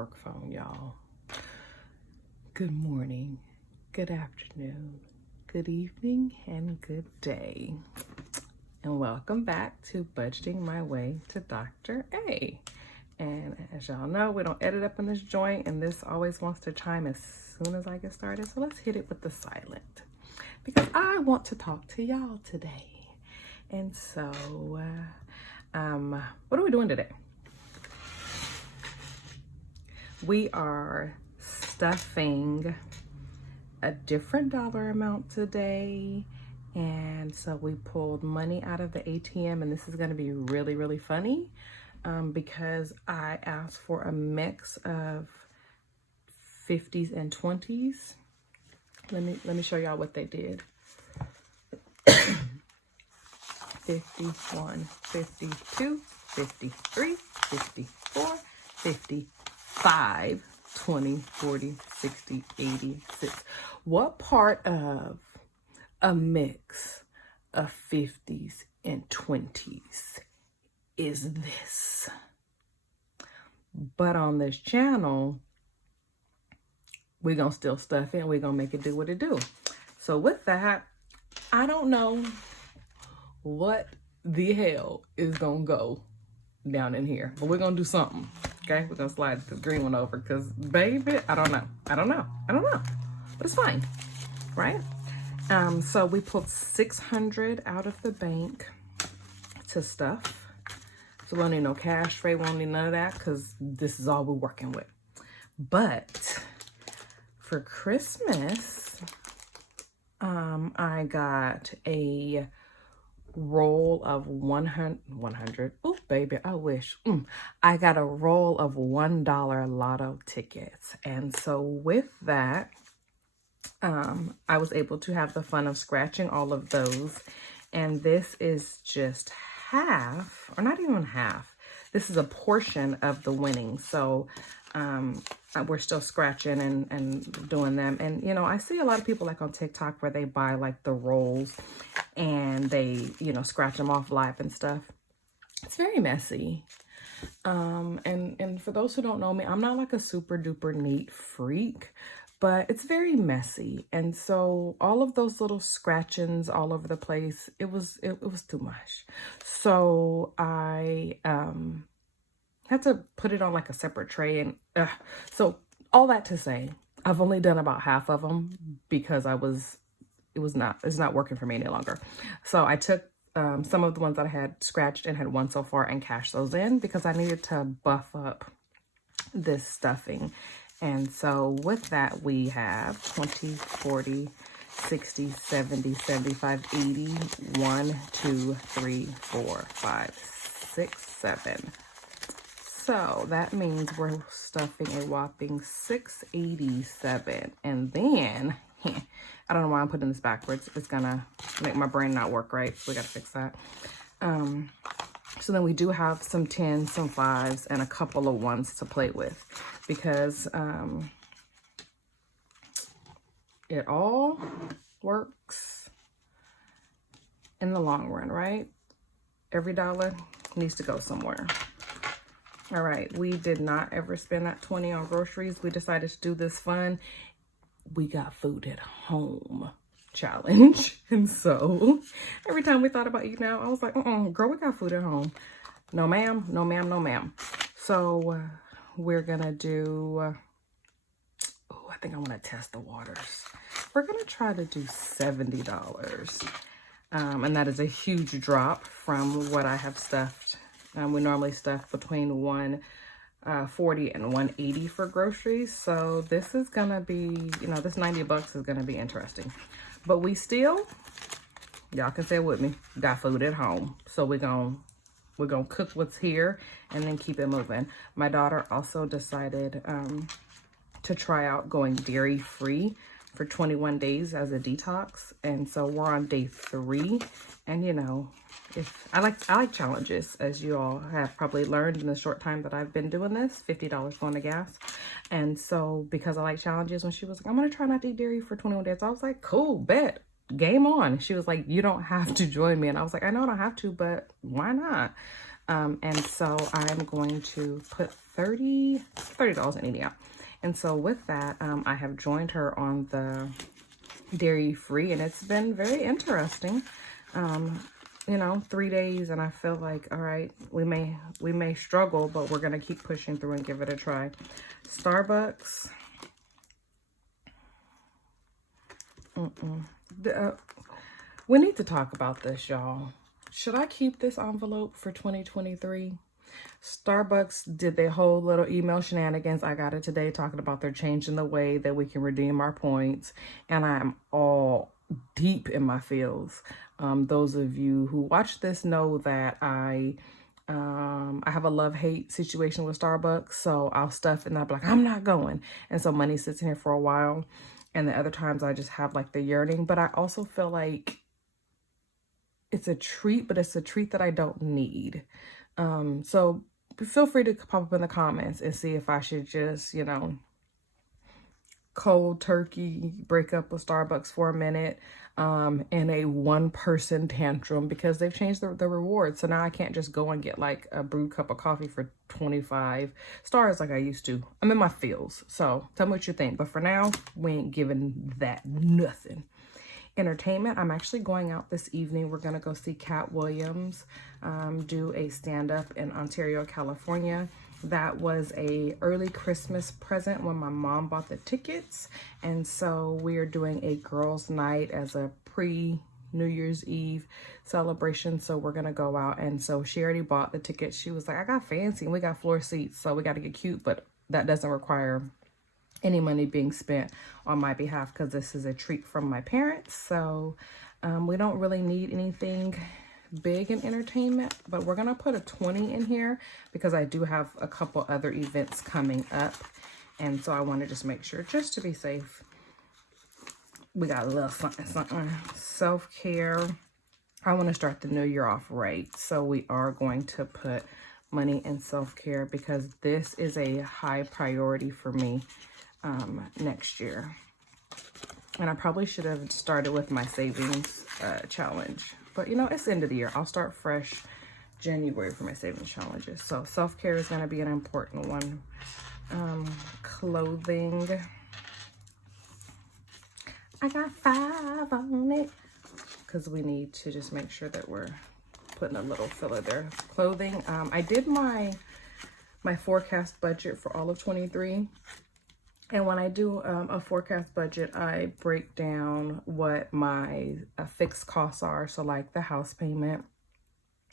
work phone, y'all. Good morning, good afternoon, good evening, and good day. And welcome back to Budgeting My Way to Dr. A. And as y'all know, we don't edit up in this joint, and this always wants to chime as soon as I get started. So let's hit it with the silent, because I want to talk to y'all today. And so, what are we doing today? We are stuffing a different dollar amount today. And so we pulled money out of the ATM, and this is going to be really, really funny because I asked for a mix of 50s and 20s. Let me show y'all what they did. 51, 52, 53, 54, 55, 20, 40, 60, 86. What part of a mix of 50s and 20s is this? But on this channel, we're going to still stuff in. We're going to make it do what it do. So with that, I don't know what the hell is going to go down in here, but we're going to do something. Okay, we're going to slide this green one over because, baby, I don't know. But it's fine, right? So we pulled $600 out of the bank to stuff. So we don't need no cash freight. We don't need none of that because this is all we're working with. But for Christmas, I got a roll of 100. Oh, baby, I wish. I got a roll of $1 lotto tickets. And so with that, I was able to have the fun of scratching all of those. And this is just half, or not even half. This is a portion of the winnings. So we're still scratching and doing them. And, you know, I see a lot of people like on TikTok where they buy like the rolls and they, you know, scratch them off live and stuff. It's very messy. And for those who don't know me, I'm not like a super duper neat freak, but it's very messy. And so all of those little scratchings all over the place, it was too much. So I had to put it on like a separate tray. And so all that to say, I've only done about half of them because it's not working for me any longer. So I took some of the ones that I had scratched and had won so far and cashed those in because I needed to buff up this stuffing. And so with that, we have 20, 40, 60, 70, 75, 80, 1, 2, 3, 4, 5, 6, 7. So that means we're stuffing a whopping 687. And then, I don't know why I'm putting this backwards. It's gonna make my brain not work right. So we gotta fix that. So then we do have some 10s, some 5s, and a couple of 1s to play with because it all works in the long run, right? Every dollar needs to go somewhere. All right, we did not ever spend that 20 on groceries. We decided to do this fun. We got food at home challenge. And so every time we thought about eating out, I was like, girl, we got food at home. No ma'am, no ma'am, no ma'am. So we're gonna do, I think I want to test the waters. We're gonna try to do $70. And that is a huge drop from what I have stuffed. We normally stuff between 140 and 180 for groceries. So this is gonna be, you know, this 90 bucks is gonna be interesting. But we still, y'all can say it with me, got food at home. So we're gonna cook what's here and then keep it moving. My daughter also decided to try out going dairy free for 21 days as a detox. And so we're on day 3. And you know, if I like challenges, as you all have probably learned in the short time that I've been doing this, $50 going to gas. And so because I like challenges, when she was like, I'm gonna try not to eat dairy for 21 days, I was like, cool, bet, game on. She was like, you don't have to join me. And I was like, I know I don't have to, but why not? And so I'm going to put $30 in eating out. And so with that, I have joined her on the dairy free, and it's been very interesting. You know, 3 days, and I feel like, all right, we may struggle, but we're gonna keep pushing through and give it a try. Starbucks. We need to talk about this, y'all. Should I keep this envelope for 2023? Starbucks did their whole little email shenanigans. I got it today talking about they're changing the way that we can redeem our points. And I'm all deep in my feels. Those of you who watch this know that I have a love-hate situation with Starbucks. So I'll stuff it and I'll be like, I'm not going. And so money sits in here for a while. And the other times I just have like the yearning. But I also feel like it's a treat, but it's a treat that I don't need. So feel free to pop up in the comments and see if I should just, you know, cold turkey break up with Starbucks for a minute in a one-person tantrum, because they've changed the rewards. So now I can't just go and get like a brewed cup of coffee for 25 stars like I used to. I'm in my feels. So tell me what you think. But for now, we ain't giving that nothing. Entertainment, I'm actually going out this evening. We're going to go see Cat Williams do a stand-up in Ontario, California. That was a early Christmas present when my mom bought the tickets. And so we are doing a girls' night as a pre-New Year's Eve celebration. So we're going to go out. And so she already bought the tickets. She was like, I got fancy and we got floor seats, so we got to get cute. But that doesn't require any money being spent on my behalf, because this is a treat from my parents. So we don't really need anything big in entertainment, but we're gonna put a 20 in here because I do have a couple other events coming up, and so I want to just make sure, just to be safe, we got a little something. Self-care, I want to start the new year off right, so we are going to put money in self-care because this is a high priority for me next year. And I probably should have started with my savings challenge, but you know, it's the end of the year. I'll start fresh January for my savings challenges. So self-care is going to be an important one. Clothing, I got 5 on it because we need to just make sure that we're putting a little filler there. Clothing, I did my forecast budget for all of 23. And when I do a forecast budget, I break down what my fixed costs are. So like the house payment,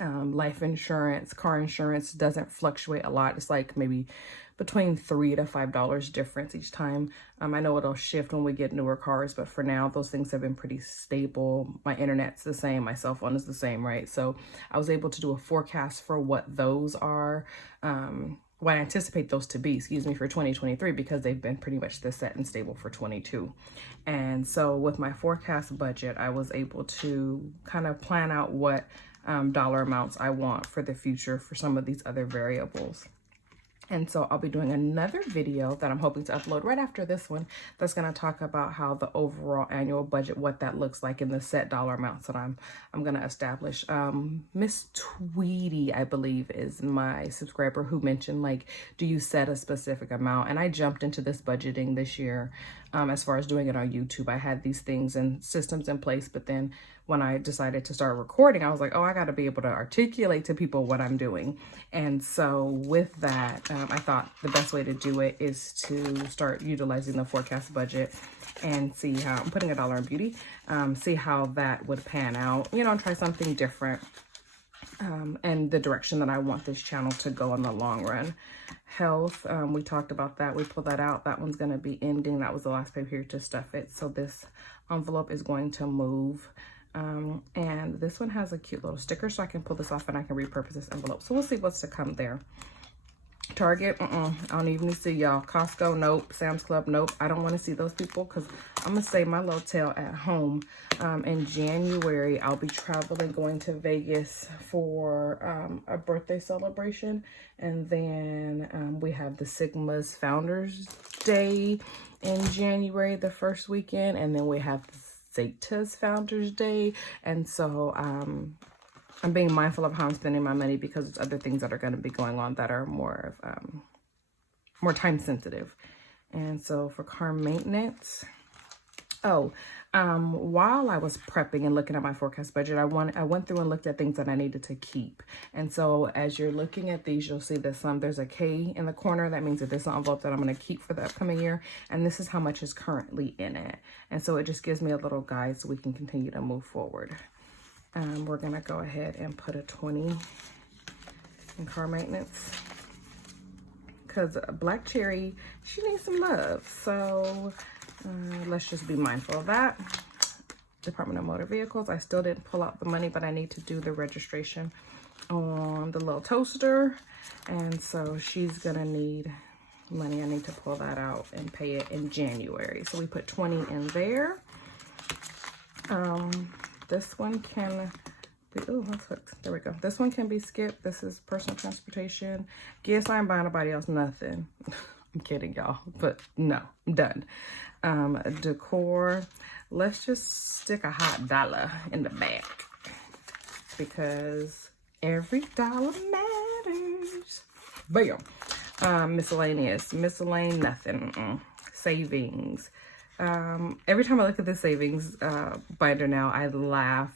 life insurance, car insurance doesn't fluctuate a lot. It's like maybe between $3 to $5 difference each time. I know it'll shift when we get newer cars, but for now, those things have been pretty stable. My internet's the same. My cell phone is the same, right? So I was able to do a forecast for what those are. What I anticipate those to be, excuse me, for 2023, because they've been pretty much the set and stable for 22. And so with my forecast budget, I was able to kind of plan out what dollar amounts I want for the future for some of these other variables. And so I'll be doing another video that I'm hoping to upload right after this one that's going to talk about how the overall annual budget, what that looks like in the set dollar amounts that I'm going to establish. Miss Tweety, I believe, is my subscriber who mentioned, like, do you set a specific amount? And I jumped into this budgeting this year as far as doing it on YouTube. I had these things and systems in place, but then when I decided to start recording, I was like, oh, I got to be able to articulate to people what I'm doing. And so with that, I thought the best way to do it is to start utilizing the forecast budget and see how, I'm putting $1 in beauty, see how that would pan out, you know, and try something different. And the direction that I want this channel to go in the long run. Health, we talked about that. We pulled that out. That one's going to be ending. That was the last paper here to stuff it. So this envelope is going to move. And this one has a cute little sticker, so I can pull this off and I can repurpose this envelope. So we'll see what's to come there. Target, I don't even see y'all. Costco, nope. Sam's Club, nope. I don't want to see those people because I'm going to save my little tail at home. In January, I'll be traveling, going to Vegas for a birthday celebration. And then we have the Sigma's Founders Day in January, the first weekend. And then we have Zeta's Founders Day. And so I'm being mindful of how I'm spending my money because there's other things that are going to be going on that are more of more time sensitive. And so for car maintenance, while I was prepping and looking at my forecast budget, I went through and looked at things that I needed to keep. And so as you're looking at these, you'll see that there's a K in the corner. That means that this is an envelope that I'm going to keep for the upcoming year. And this is how much is currently in it. And so it just gives me a little guide so we can continue to move forward. We're going to go ahead and put a 20 in car maintenance. Because Black Cherry, she needs some love. So let's just be mindful of that. Department of Motor Vehicles, I still didn't pull out the money, but I need to do the registration on the little toaster. And so she's gonna need money. I need to pull that out and pay it in January. So we put 20 in there. This one can be, oh, that's hooked. There we go. This one can be skipped. This is personal transportation. Guess I ain't buying nobody else nothing. I'm kidding, y'all, but no, I'm done. Decor, let's just stick a hot dollar in the back because every dollar matters. Bam. Miscellaneous, nothing. Savings. Every time I look at the savings binder now, I laugh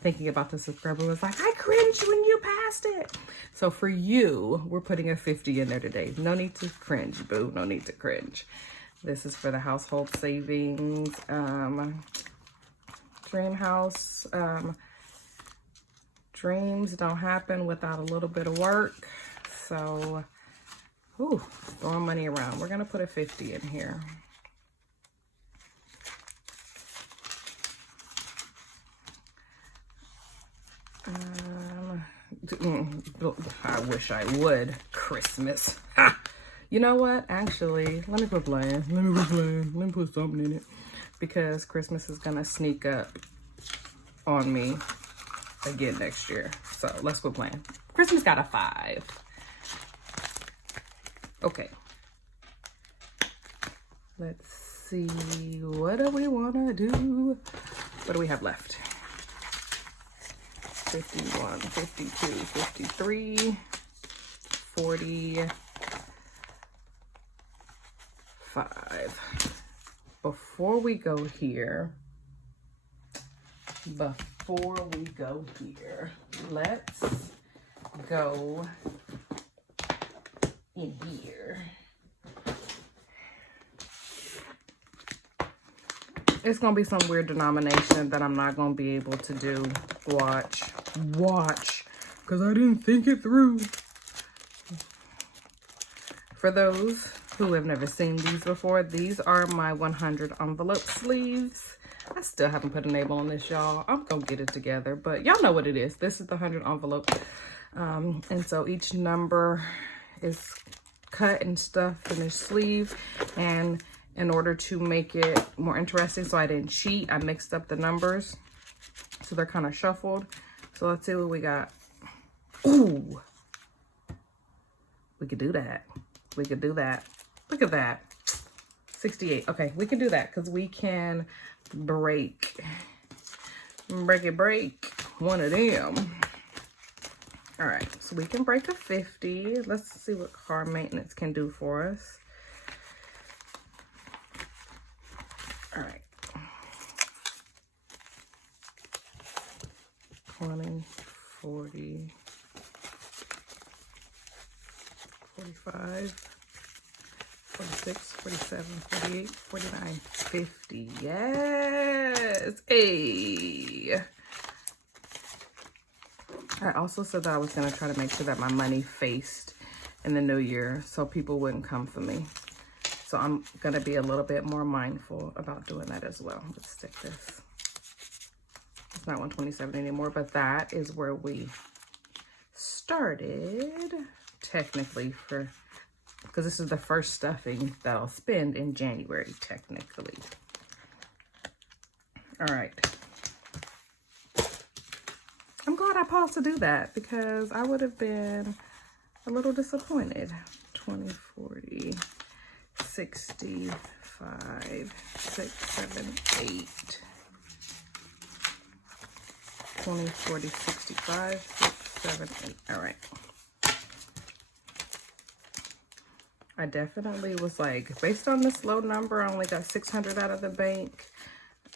thinking about the subscriber was like, I cringed when you passed it. So for you, we're putting a 50 in there today. No need to cringe, boo. No need to cringe. This is for the household savings. Dream house. Dreams don't happen without a little bit of work. So, throwing money around. We're going to put a 50 in here. I wish I would. Christmas. Ha! You know what? Actually, let me quit playing. Let me put something in it. Because Christmas is going to sneak up on me again next year. So let's quit playing. Christmas got a 5. Okay. Let's see. What do we want to do? What do we have left? 51, 52, 53, 45. Before we go here, let's go in here. It's going to be some weird denomination that I'm not going to be able to do. Watch, because I didn't think it through. For those who have never seen these before, these are my 100 envelope sleeves. I still haven't put a label on this, y'all. I'm going to get it together, but y'all know what it is. This is the 100 envelope. And so each number is cut and stuffed in this sleeve. And in order to make it more interesting, so I didn't cheat, I mixed up the numbers. So they're kind of shuffled. So let's see what we got. Ooh. We could do that. We could do that. Look at that. 68. Okay, we can do that because we can break one of them. All right, so we can break a 50. Let's see what car maintenance can do for us. All right. 20, 40, 45, 46, 47, 48, 49, 50. Yes. Hey. I also said that I was going to try to make sure that my money faced in the new year so people wouldn't come for me. So I'm going to be a little bit more mindful about doing that as well. Let's stick this. It's not 127 anymore, but that is where we started technically because this is the first stuffing that I'll spend in January technically. All right. I'm glad I paused to do that because I would have been a little disappointed. 20, 40, 65, 6, 7, 8. 20, 40, 65, 6, 7, 8. All right. I definitely was like, based on this low number, I only got 600 out of the bank.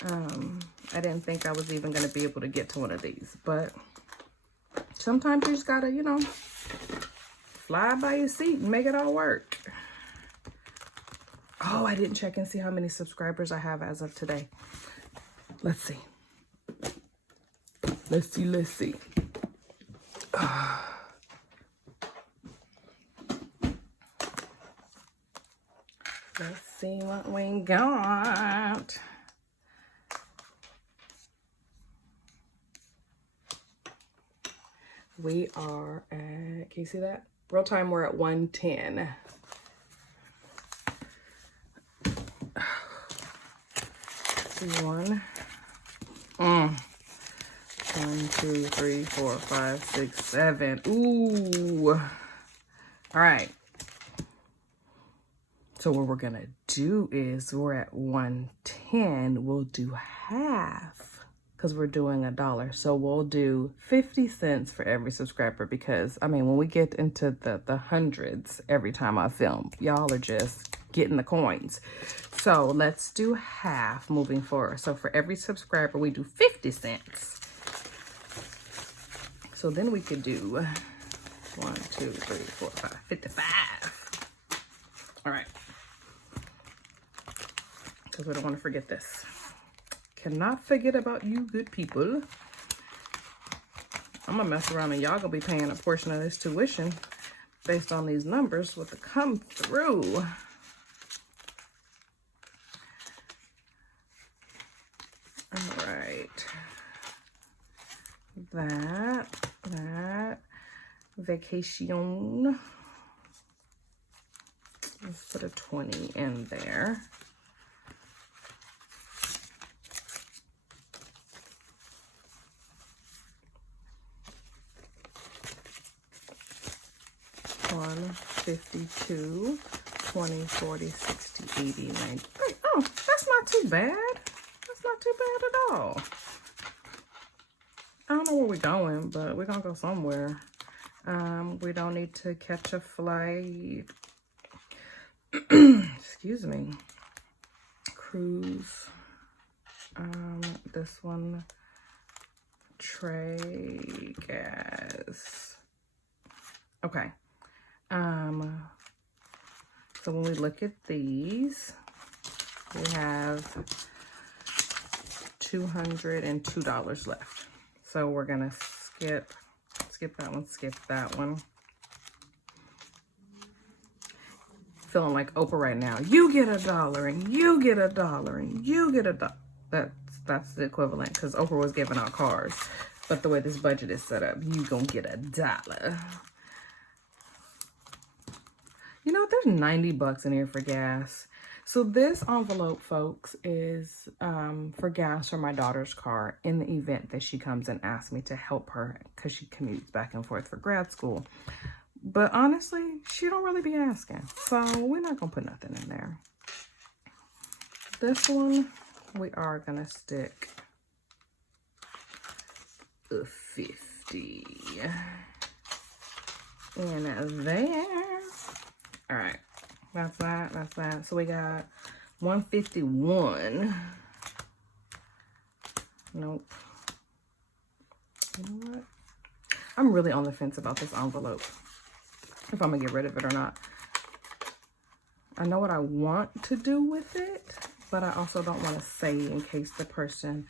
I didn't think I was even going to be able to get to one of these, but sometimes you just gotta, you know, fly by your seat and make it all work. Oh, I didn't check and see how many subscribers I have as of today. Let's see. Let's see. Let's see what we got. We are at, can you see that? Real time, we're at 110. See one. 1, 2, 3, 4, 5, 6, 7. Ooh. All right. So what we're gonna do is we're at 110. We'll do half because we're doing $1. So we'll do 50 cents for every subscriber because, I mean, when we get into the hundreds every time I film, y'all are just getting the coins. So let's do half moving forward. So for every subscriber, we do 50 cents. So then we could do 1, 2, 3, 4, 5, 55. All right. Because we don't want to forget this. Cannot forget about you good people. I'm gonna mess around and y'all gonna be paying a portion of this tuition based on these numbers with the come through. All right. That. Vacation. Let's put a 20 in there. One, 52, 20, 40, 60, 80, 90. Oh, that's not too bad. That's not too bad at all. I don't know where we're going, but we're gonna go somewhere. We don't need to catch a flight. Excuse me. Cruise. This one. Tray, gas. Okay. So when we look at these, we have $202 left. So we're gonna skip that one. Feeling like Oprah right now. You get $1 and you get $1 and you get $1. That's the equivalent because Oprah was giving out cars. But the way this budget is set up, you gonna get $1. You know, there's 90 bucks in here for gas. So this envelope, folks, is for gas for my daughter's car in the event that she comes and asks me to help her because she commutes back and forth for grad school. But honestly, she don't really be asking. So we're not gonna put nothing in there. This one, we are gonna stick a 50 in there. All right, that's that. So we got 151. Nope. You know what? I'm really on the fence about this envelope, if I'm gonna get rid of it or not. I know what I want to do with it, but I also don't want to say in case the person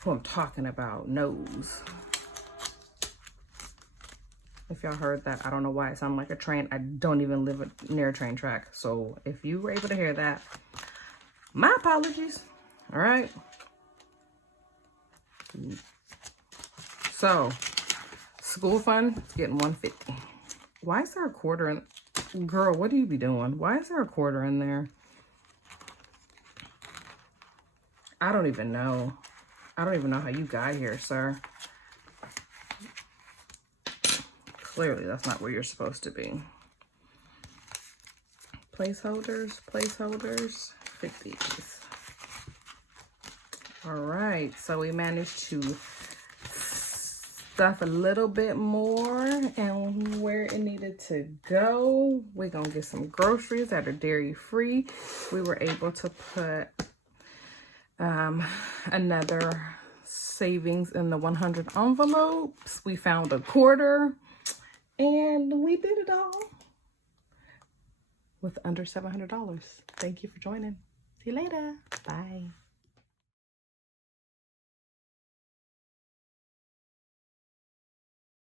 who I'm talking about knows. If y'all heard that, I don't know why it sounded like a train. I don't even live near a train track. So if you were able to hear that, my apologies. All right. So school fund is getting 150. Why is there a quarter in? Girl, what do you be doing? Why is there a quarter in there? I don't even know. I don't even know how you got here, sir. Clearly, that's not where you're supposed to be. Placeholders, 50s. All right, so we managed to stuff a little bit more and where it needed to go. We're going to get some groceries that are dairy free. We were able to put another savings in the 100 envelopes. We found a quarter and we did it all with under $700. Thank you for joining. See you later. Bye.